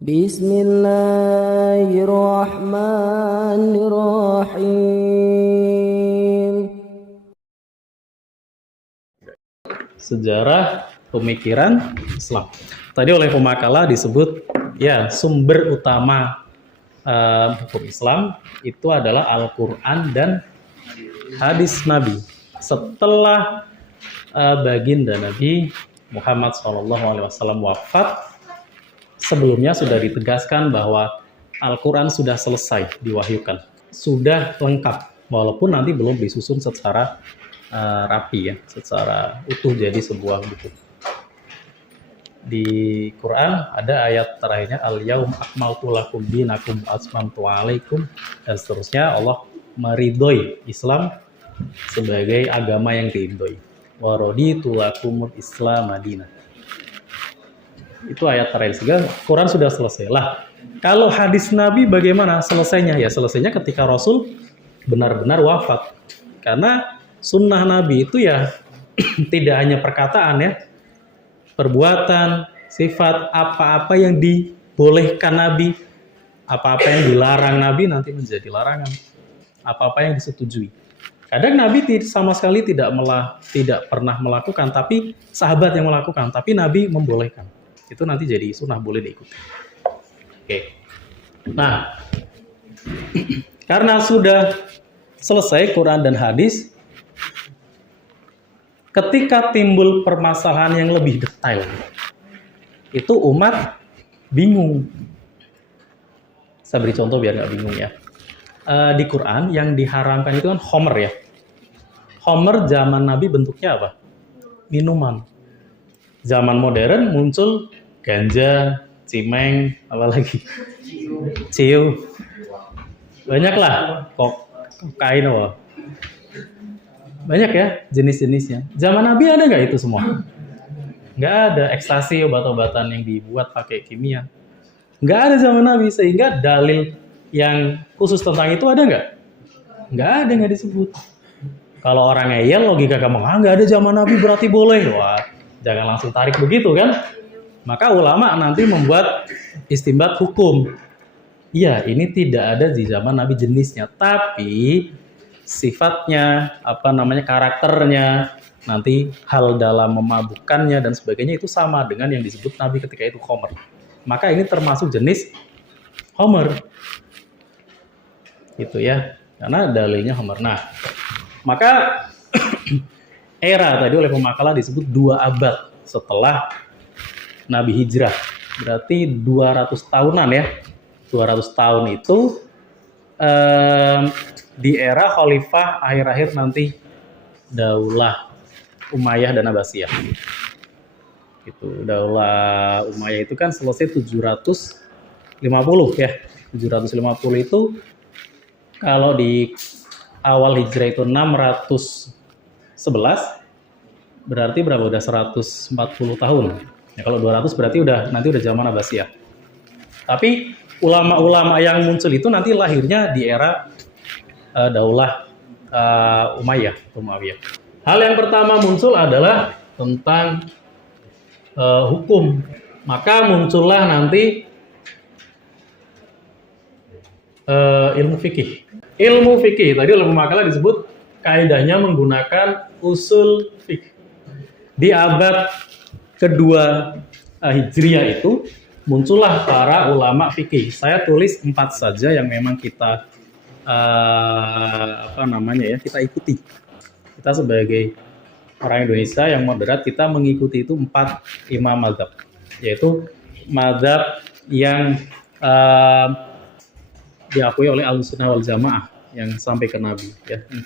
Bismillahirrahmanirrahim. Sejarah pemikiran Islam. Tadi oleh pemakala disebut ya sumber utama hukum Islam itu adalah Al-Quran dan hadis Nabi. Setelah baginda Nabi Muhammad SAW wafat, sebelumnya sudah ditegaskan bahwa Al-Quran sudah selesai diwahyukan, sudah lengkap, walaupun nanti belum disusun secara rapi ya, secara utuh jadi sebuah buku. Di Quran ada ayat terakhirnya al-yaum akmaltu lakum dinakum asmamtu alaikum dan seterusnya. Allah meridhoi Islam sebagai agama yang diridhoi. Wa raditu lakumul Islam madinah. Itu ayat terakhir, sehingga Quran sudah selesai. Lah, kalau hadis Nabi bagaimana selesainya? Ya selesainya ketika Rasul benar-benar wafat. Karena sunnah Nabi itu ya tidak hanya perkataan ya, perbuatan, sifat, apa-apa yang dibolehkan Nabi, apa-apa yang dilarang Nabi nanti menjadi larangan, apa-apa yang disetujui. Kadang Nabi sama sekali tidak pernah melakukan, tapi sahabat yang melakukan, tapi Nabi membolehkan. Itu nanti jadi sunnah, boleh diikuti. Oke. Nah, karena sudah selesai Quran dan hadis, ketika timbul permasalahan yang lebih detail, itu umat bingung. Saya beri contoh biar nggak bingung ya. Di Quran yang diharamkan itu kan khamr ya. Khamr zaman Nabi bentuknya apa? Minuman. Zaman modern muncul ganja, cimeng, apalagi ciu. Banyak lah, kokain, banyak ya jenis-jenisnya. Zaman Nabi ada nggak itu semua? Nggak ada. Ekstasi, obat-obatan yang dibuat pakai kimia. Nggak ada zaman Nabi, sehingga dalil yang khusus tentang itu ada nggak? Nggak ada, nggak disebut. Kalau orang ngeyel, logika kamu, nggak ada zaman Nabi berarti boleh. Wah, jangan langsung tarik begitu kan? Maka ulama nanti membuat istinbat hukum. Iya, ini tidak ada di zaman Nabi jenisnya, tapi sifatnya, karakternya, nanti hal dalam memabukkannya dan sebagainya itu sama dengan yang disebut Nabi ketika itu khamr. Maka ini termasuk jenis khamr. Gitu ya, karena dalilnya khamr. Nah, maka era tadi oleh pemakalah disebut 2 abad setelah Nabi hijrah. Berarti 200 tahunan ya. 200 tahun itu di era khalifah akhir-akhir nanti Daulah Umayyah dan Abbasiyah. Gitu. Daulah Umayyah itu kan selesai 750 ya. 750 itu kalau di awal hijrah itu 611, berarti berapa? Udah 140 tahun. Ya, kalau 200 berarti nanti udah zaman Abbasiyah. Tapi ulama-ulama yang muncul itu nanti lahirnya di era Daulah Umayyah. Hal yang pertama muncul adalah tentang hukum. Maka muncullah nanti ilmu fikih. Ilmu fikih tadi oleh pemakalah disebut kaidahnya menggunakan usul fikih. Di abad kedua Hijriah itu muncullah para ulama fikih. Saya tulis 4 saja yang memang kita kita ikuti. Kita sebagai orang Indonesia yang moderat, kita mengikuti itu 4 imam mazhab, yaitu mazhab yang diakui oleh Ahlussunnah wal Jamaah yang sampai ke Nabi ya, yang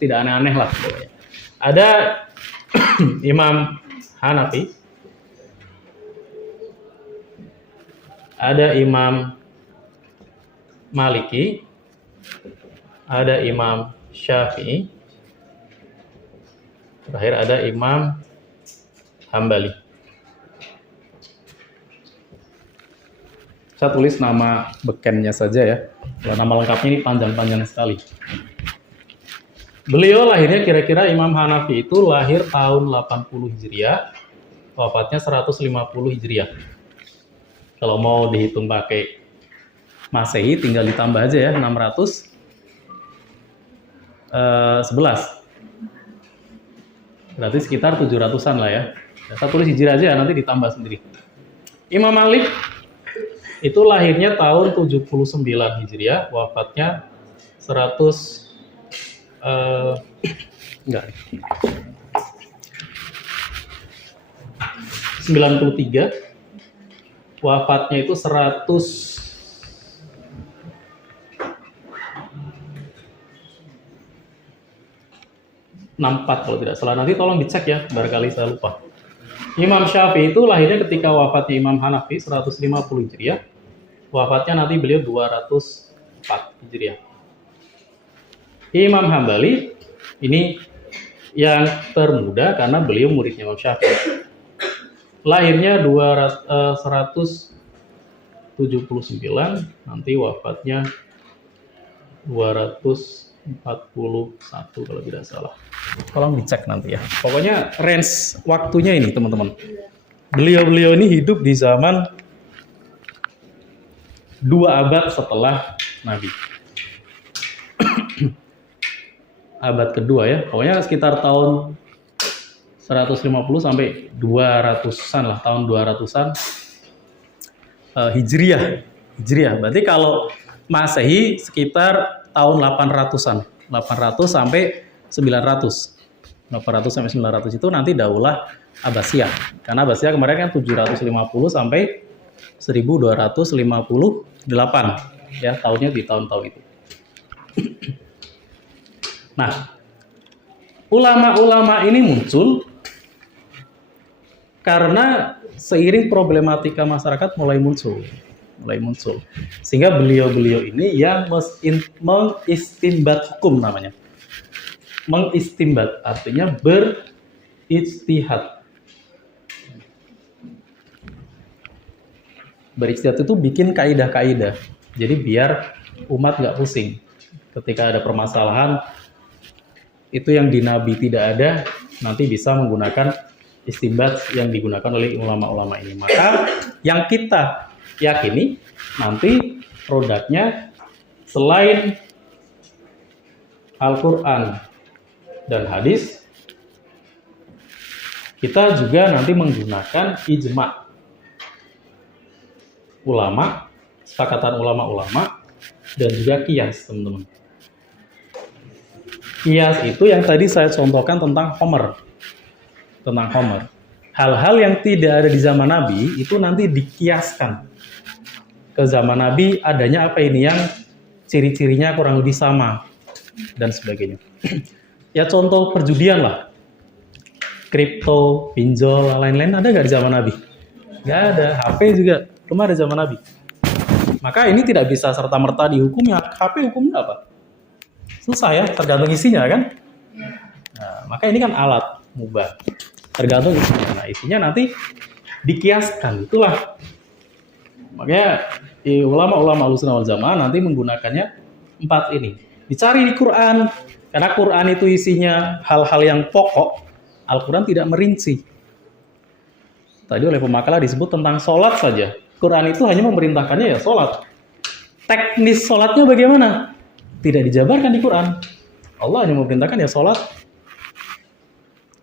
tidak aneh-aneh lah pokoknya. Ada Imam Hanafi, ada Imam Maliki, ada Imam Syafi'i, terakhir ada Imam Hambali. Saya tulis nama bekennya saja ya. Nama lengkapnya ini panjang-panjang sekali. Beliau lahirnya kira-kira Imam Hanafi itu lahir tahun 80 Hijriah, wafatnya 150 Hijriah. Kalau mau dihitung pakai Masehi tinggal ditambah aja ya 611. Berarti sekitar 700-an lah ya. Saya tulis Hijriah aja nanti ditambah sendiri. Imam Malik itu lahirnya tahun 79 Hijriah, wafatnya 93, wafatnya itu 164 kalau tidak salah. Nanti tolong dicek ya, barangkali saya lupa. Imam Syafi'i itu lahirnya ketika wafatnya Imam Hanafi 150 Hijriah. Wafatnya nanti beliau 204 Hijriah. Imam Hambali ini yang termuda karena beliau muridnya Imam Syafi'i. Lahirnya 179, nanti wafatnya 241 kalau tidak salah. Tolong dicek nanti ya. Pokoknya range waktunya ini teman-teman. Beliau-beliau ini hidup di zaman 2 abad setelah Nabi. Abad kedua ya. Pokoknya sekitar tahun 150 sampai 200-an lah, tahun 200-an Hijriah. Berarti kalau Masehi sekitar tahun 800-an. 800 sampai 900. 800 sampai 900 itu nanti Daulah Abbasiyah. Karena Abbasiyah kemarin kan 750 sampai 1258 ya, tahunnya di tahun-tahun itu. Nah, ulama-ulama ini muncul karena seiring problematika masyarakat mulai muncul. Sehingga beliau-beliau ini yang mengistinbat hukum namanya. Mengistinbat artinya berijtihad. Berijtihad itu bikin kaidah-kaidah. Jadi biar umat nggak pusing. Ketika ada permasalahan, itu yang di Nabi tidak ada, nanti bisa menggunakan istinbat yang digunakan oleh ulama-ulama ini. Maka yang kita yakini nanti produknya selain Al-Quran dan hadis, kita juga nanti menggunakan ijma' ulama, kesepakatan ulama-ulama, dan juga qiyas, teman-teman. Qiyas itu yang tadi saya contohkan tentang Homer. Hal-hal yang tidak ada di zaman Nabi itu nanti dikiaskan ke zaman Nabi, adanya apa ini yang ciri-cirinya kurang lebih sama dan sebagainya. Ya contoh perjudian lah, kripto, pinjol, lain-lain ada nggak di zaman Nabi? Nggak ada. HP juga belum ada zaman Nabi. Maka ini tidak bisa serta-merta dihukum ya. HP hukumnya apa? Susah ya, tergantung isinya kan. Nah, maka ini kan alat mubah, tergantung isinya. Nah, isinya nanti dikiaskan, itulah. Makanya ulama-ulama Ahlussunnah wal Jamaah nanti menggunakannya 4 ini. Dicari di Quran, karena Quran itu isinya hal-hal yang pokok. Al-Quran tidak merinci. Tadi oleh pemakalah disebut tentang sholat saja. Quran itu hanya memerintahkannya ya sholat. Teknis sholatnya bagaimana? Tidak dijabarkan di Quran. Allah hanya memerintahkan ya sholat.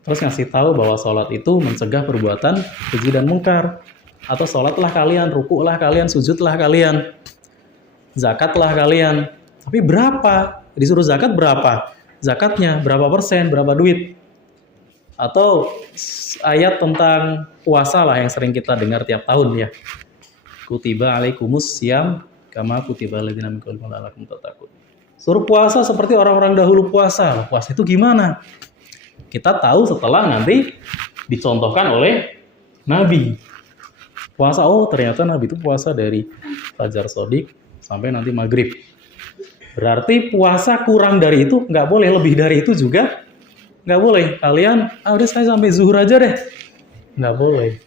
Terus ngasih tahu bahwa sholat itu mencegah perbuatan keji dan mungkar. Atau sholatlah kalian, rukuklah kalian, sujudlah kalian, zakatlah kalian. Tapi berapa? Disuruh zakat berapa? Zakatnya berapa persen, berapa duit? Atau ayat tentang puasa lah yang sering kita dengar tiap tahun ya. Kutiba alaikumus syiyam kama kutiba alladziina min qablikum la'allakum tattaqun. Suruh puasa seperti orang-orang dahulu puasa. Puasa itu gimana? Kita tahu setelah nanti dicontohkan oleh Nabi. Puasa, oh ternyata Nabi itu puasa dari Fajar Shodiq sampai nanti maghrib. Berarti puasa kurang dari itu nggak boleh, lebih dari itu juga nggak boleh. Kalian, udah saya sampai zuhur aja deh. Nggak boleh.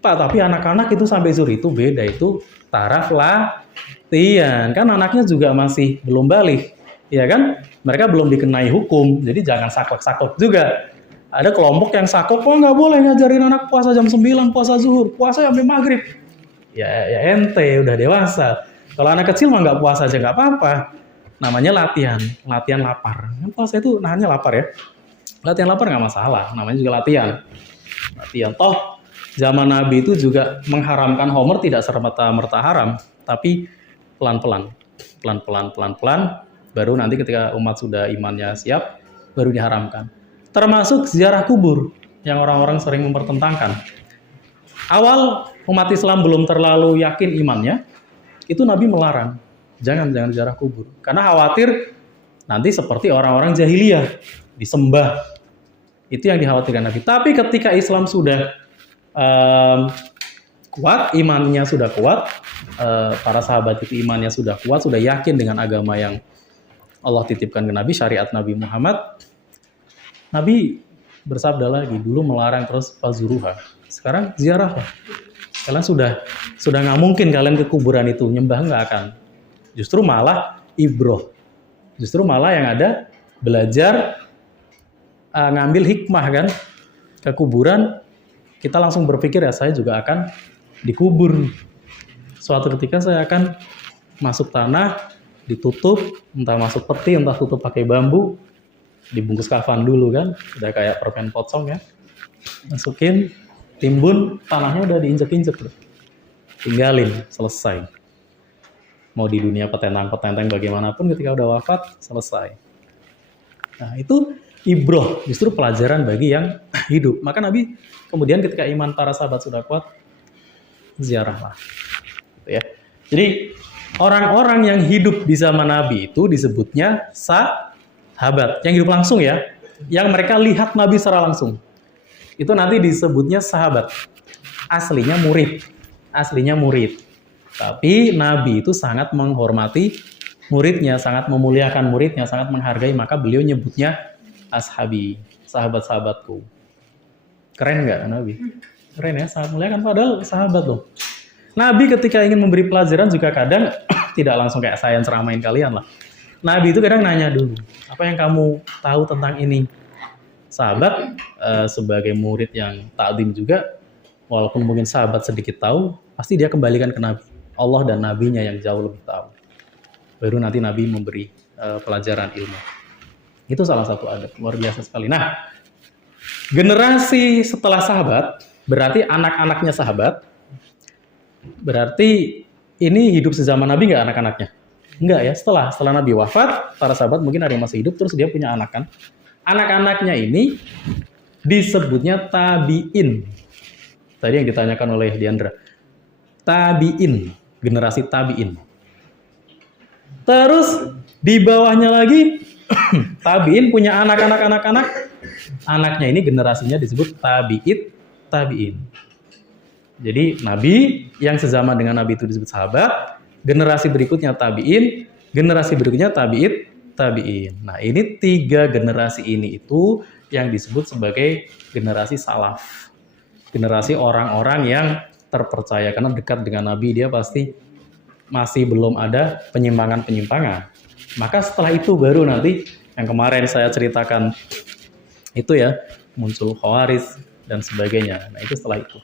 Pak, tapi anak-anak itu sampai zuhur itu beda, itu taraf latihan. Kan anaknya juga masih belum balik, ya kan? Mereka belum dikenai hukum, jadi jangan saklek-saklek juga. Ada kelompok yang saklek, nggak boleh ngajarin anak puasa jam 9, puasa zuhur, puasa sampai maghrib. ya ente udah dewasa. Kalau anak kecil mah nggak puasa aja nggak apa-apa. Namanya latihan lapar. Kan puasa itu nahannya lapar ya. Latihan lapar nggak masalah, namanya juga latihan. Latihan. Toh zaman Nabi itu juga mengharamkan homer tidak serta-merta haram, tapi pelan-pelan, baru nanti ketika umat sudah imannya siap, baru diharamkan. Termasuk ziarah kubur yang orang-orang sering mempertentangkan. Awal umat Islam belum terlalu yakin imannya, itu Nabi melarang, jangan ziarah kubur, karena khawatir nanti seperti orang-orang jahiliyah disembah. Itu yang dikhawatirkan Nabi. Tapi ketika Islam sudah kuat, imannya sudah kuat, para sahabat itu imannya sudah kuat, sudah yakin dengan agama yang Allah titipkan ke Nabi, syariat Nabi Muhammad. Nabi bersabda lagi, dulu melarang terus fazuruha. Sekarang ziarah. Kalian sudah nggak mungkin kalian ke kuburan itu, nyembah nggak akan. Justru malah ibroh. Justru malah yang ada belajar ngambil hikmah kan. Ke kuburan kita langsung berpikir ya saya juga akan dikubur. Suatu ketika saya akan masuk tanah, ditutup, entah masuk peti, entah tutup pakai bambu, dibungkus kafan dulu kan, udah kayak permen pocong ya. Masukin, timbun, tanahnya udah diinjek-injek loh. Tinggalin, selesai. Mau di dunia petentang-petenteng bagaimanapun ketika udah wafat, selesai. Nah itu ibroh, justru pelajaran bagi yang hidup. Maka Nabi kemudian ketika iman para sahabat sudah kuat, ziarahlah. Gitu ya. Jadi orang-orang yang hidup di zaman Nabi itu disebutnya sahabat. Yang hidup langsung ya, yang mereka lihat Nabi secara langsung. Itu nanti disebutnya sahabat. Aslinya murid. Tapi Nabi itu sangat menghormati muridnya, sangat memuliakan muridnya, sangat menghargai, maka beliau nyebutnya ashabi, sahabat-sahabatku. Keren nggak Nabi? Keren ya, sangat mulia kan, padahal sahabat loh. Nabi ketika ingin memberi pelajaran juga kadang tidak langsung kayak saya yang ceramain kalian lah. Nabi itu kadang nanya dulu, apa yang kamu tahu tentang ini? Sahabat sebagai murid yang takdim juga, walaupun mungkin sahabat sedikit tahu, pasti dia kembalikan ke Nabi. Allah dan Nabinya yang jauh lebih tahu. Baru nanti Nabi memberi pelajaran ilmu. Itu salah satu adab, luar biasa sekali. Nah, generasi setelah sahabat, berarti anak-anaknya sahabat, berarti ini hidup sezaman Nabi nggak anak-anaknya? Enggak ya, setelah Nabi wafat, para sahabat mungkin ada yang masih hidup, terus dia punya anak kan. Anak-anaknya ini disebutnya tabi'in. Tadi yang ditanyakan oleh Diandra. Tabi'in, generasi tabi'in. Terus di bawahnya lagi, tabi'in punya anak-anak. Anaknya ini generasinya disebut tabi'in. Jadi Nabi yang sezaman dengan Nabi itu disebut sahabat, generasi berikutnya tabi'in, generasi berikutnya tabi'in. Nah ini 3 generasi ini itu yang disebut sebagai generasi salaf. Generasi orang-orang yang terpercaya, karena dekat dengan Nabi dia pasti masih belum ada penyimpangan-penyimpangan. Maka setelah itu baru nanti yang kemarin saya ceritakan itu ya, muncul Khawarij dan sebagainya. Nah itu setelah itu.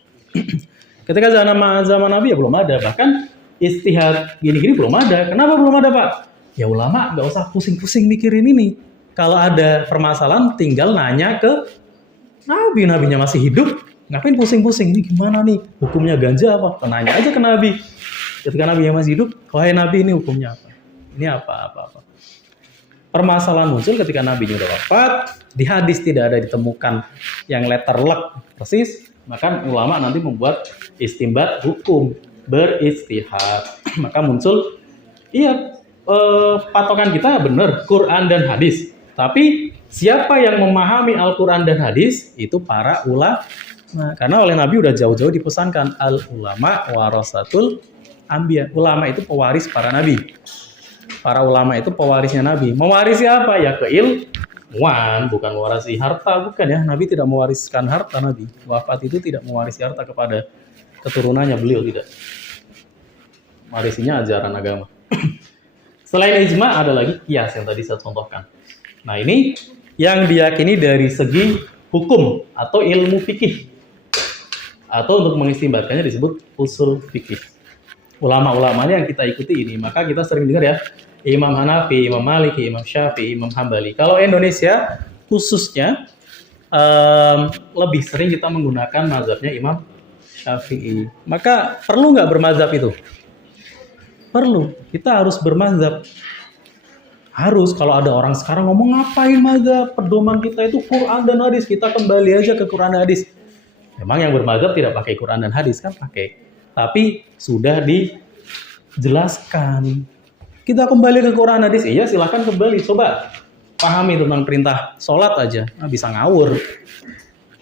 Ketika zaman Nabi ya belum ada, bahkan istihad gini-gini belum ada. Kenapa belum ada Pak? Ya ulama nggak usah pusing-pusing mikirin ini. Kalau ada permasalahan tinggal nanya ke Nabi, nabinya masih hidup, ngapain pusing-pusing ini gimana nih hukumnya ganja apa? Nanya aja ke Nabi. Ketika Nabi yang masih hidup, wahai Nabi ini hukumnya apa? Ini apa? Permasalahan muncul ketika Nabi sudah wafat, di hadis tidak ada ditemukan yang letter luck persis, maka ulama nanti membuat istimbat hukum, beristihad. Maka muncul, patokan kita benar, Quran dan hadis. Tapi siapa yang memahami Al-Quran dan hadis, itu para ulama. Karena oleh Nabi udah jauh-jauh dipesankan, al-ulama warasatul anbiya. Ulama itu pewaris para nabi. Para ulama itu pewarisnya Nabi. Mewarisi apa? Ya keilmuan, bukan mewarisi harta, bukan ya. Nabi tidak mewariskan harta, Nabi. Wafat itu tidak mewarisi harta kepada keturunannya, beliau tidak. Mewarisinya ajaran agama. Selain ijma ada lagi qiyas yang tadi saya contohkan. Nah, ini yang diyakini dari segi hukum atau ilmu fikih. Atau untuk mengistimbatkannya disebut usul fikih. ulama-ulamanya yang kita ikuti ini. Maka kita sering dengar ya, Imam Hanafi, Imam Maliki, Imam Syafi'i, Imam Hambali. Kalau Indonesia khususnya lebih sering kita menggunakan mazhabnya Imam Syafi'i. Maka perlu nggak bermazhab itu? Perlu. Kita harus bermazhab. Harus. Kalau ada orang sekarang ngomong ngapain mazhab? Pedoman kita itu Quran dan hadis. Kita kembali aja ke Quran dan hadis. Memang yang bermazhab tidak pakai Quran dan hadis kan pakai. Tapi sudah dijelaskan. Kita kembali ke Quran hadis. Iya silahkan kembali. Coba pahami tentang perintah sholat aja. Nah, bisa ngawur.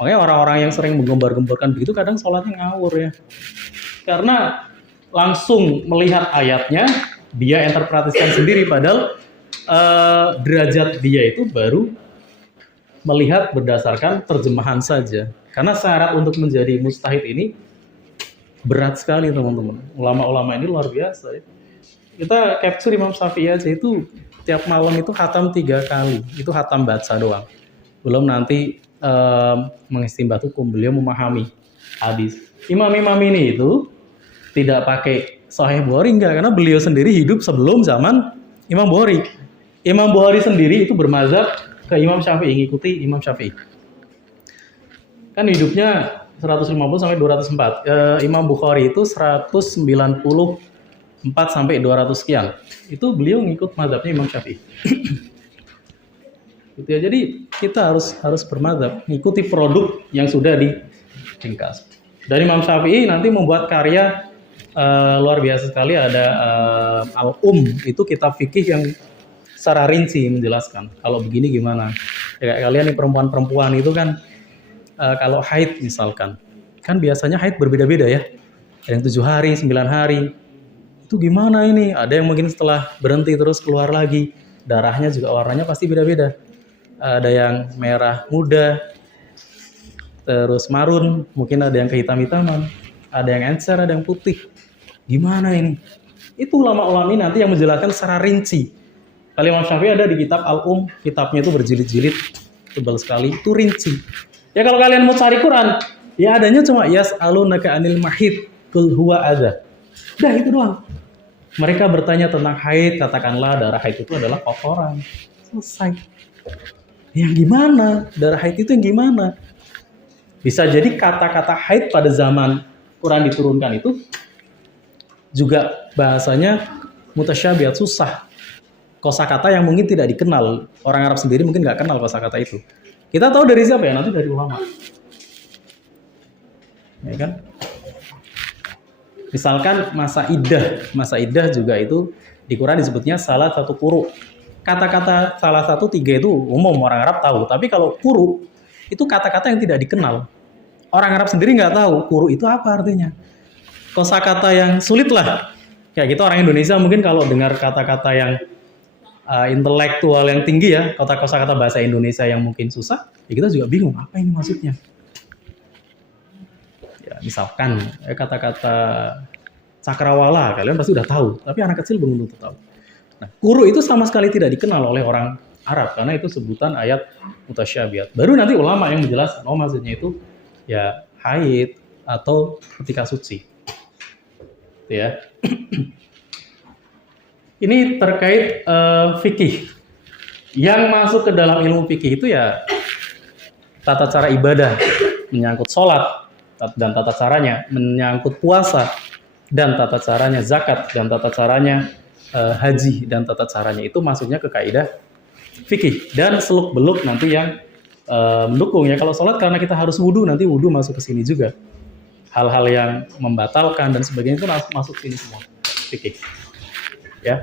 Makanya orang-orang yang sering menggembar-gemborkan begitu kadang sholatnya ngawur ya. Karena langsung melihat ayatnya, dia interpretasikan sendiri. Padahal derajat dia itu baru melihat berdasarkan terjemahan saja. Karena syarat untuk menjadi mujtahid ini berat sekali teman-teman. Ulama-ulama ini luar biasa ya. Kita capture Imam Syafi'i aja itu tiap malam itu khatam 3 kali. Itu khatam baca doang. Belum nanti mengistimbat hukum, beliau memahami hadis. Imam-imam ini itu tidak pakai Sahih Bukhari enggak, karena beliau sendiri hidup sebelum zaman Imam Bukhari. Imam Bukhari sendiri itu bermazhab ke Imam Syafi'i, ngikuti Imam Syafi'i. Kan hidupnya 150 sampai 204. Imam Bukhari itu 194 sampai 200 sekian. Itu beliau ngikut mazhabnya Imam Syafi'i. Gitu ya. Jadi kita harus bermazhab, ngikuti produk yang sudah diringkas. Dan Imam Syafi'i nanti membuat karya luar biasa sekali, ada itu kitab fikih yang secara rinci menjelaskan kalau begini gimana. Ya, kayak kalian nih perempuan-perempuan itu kan kalau haid misalkan, kan biasanya haid berbeda-beda ya. Ada yang 7 hari, 9 hari. Itu gimana ini? Ada yang mungkin setelah berhenti terus keluar lagi. Darahnya juga warnanya pasti beda-beda. Ada yang merah muda, terus marun, mungkin ada yang kehitam-hitaman, ada yang encer, ada yang putih. Gimana ini? Itu ulama-ulama ini nanti yang menjelaskan secara rinci. Kalau Imam Syafi'i ada di kitab kitabnya itu berjilid-jilid, tebal sekali, itu rinci. Ya kalau kalian mau cari Quran, ya adanya cuma yas'alunaka 'anil mahid qul huwa adza. Dah itu doang. Mereka bertanya tentang haid, katakanlah darah haid itu adalah kotoran. Selesai. Yang gimana? Darah haid itu yang gimana? Bisa jadi kata-kata haid pada zaman Quran diturunkan itu juga bahasanya mutasyabihat, susah. Kosakata yang mungkin tidak dikenal. Orang Arab sendiri mungkin nggak kenal kosakata itu. Kita tahu dari siapa ya? Nanti dari ulama. Ya kan? Misalkan masa iddah juga itu di Quran disebutnya salah satu quru. Kata-kata salah satu 3 itu umum orang Arab tahu. Tapi kalau quru itu kata-kata yang tidak dikenal. Orang Arab sendiri nggak tahu quru itu apa artinya. Kosakata yang sulit lah. Kayak gitu orang Indonesia mungkin kalau dengar kata-kata yang intelektual yang tinggi ya, kosakata bahasa Indonesia yang mungkin susah, ya kita juga bingung apa ini maksudnya. Ya, misalkan kata-kata cakrawala, kalian pasti udah tahu, tapi anak kecil belum tentu tahu. Nah, quru itu sama sekali tidak dikenal oleh orang Arab karena itu sebutan ayat mutasyabihat. Baru nanti ulama yang menjelaskan, oh maksudnya itu ya haid atau ketika suci. Gitu ya. Ini terkait fikih. Yang masuk ke dalam ilmu fikih itu ya tata cara ibadah, menyangkut sholat dan tata caranya, menyangkut puasa dan tata caranya, zakat dan tata caranya, haji dan tata caranya, itu masuknya ke kaidah fikih. Dan seluk-beluk nanti yang mendukung ya. Kalau sholat karena kita harus wudu, nanti wudu masuk ke sini juga. Hal-hal yang membatalkan dan sebagainya itu masuk sini semua fikih. Ya.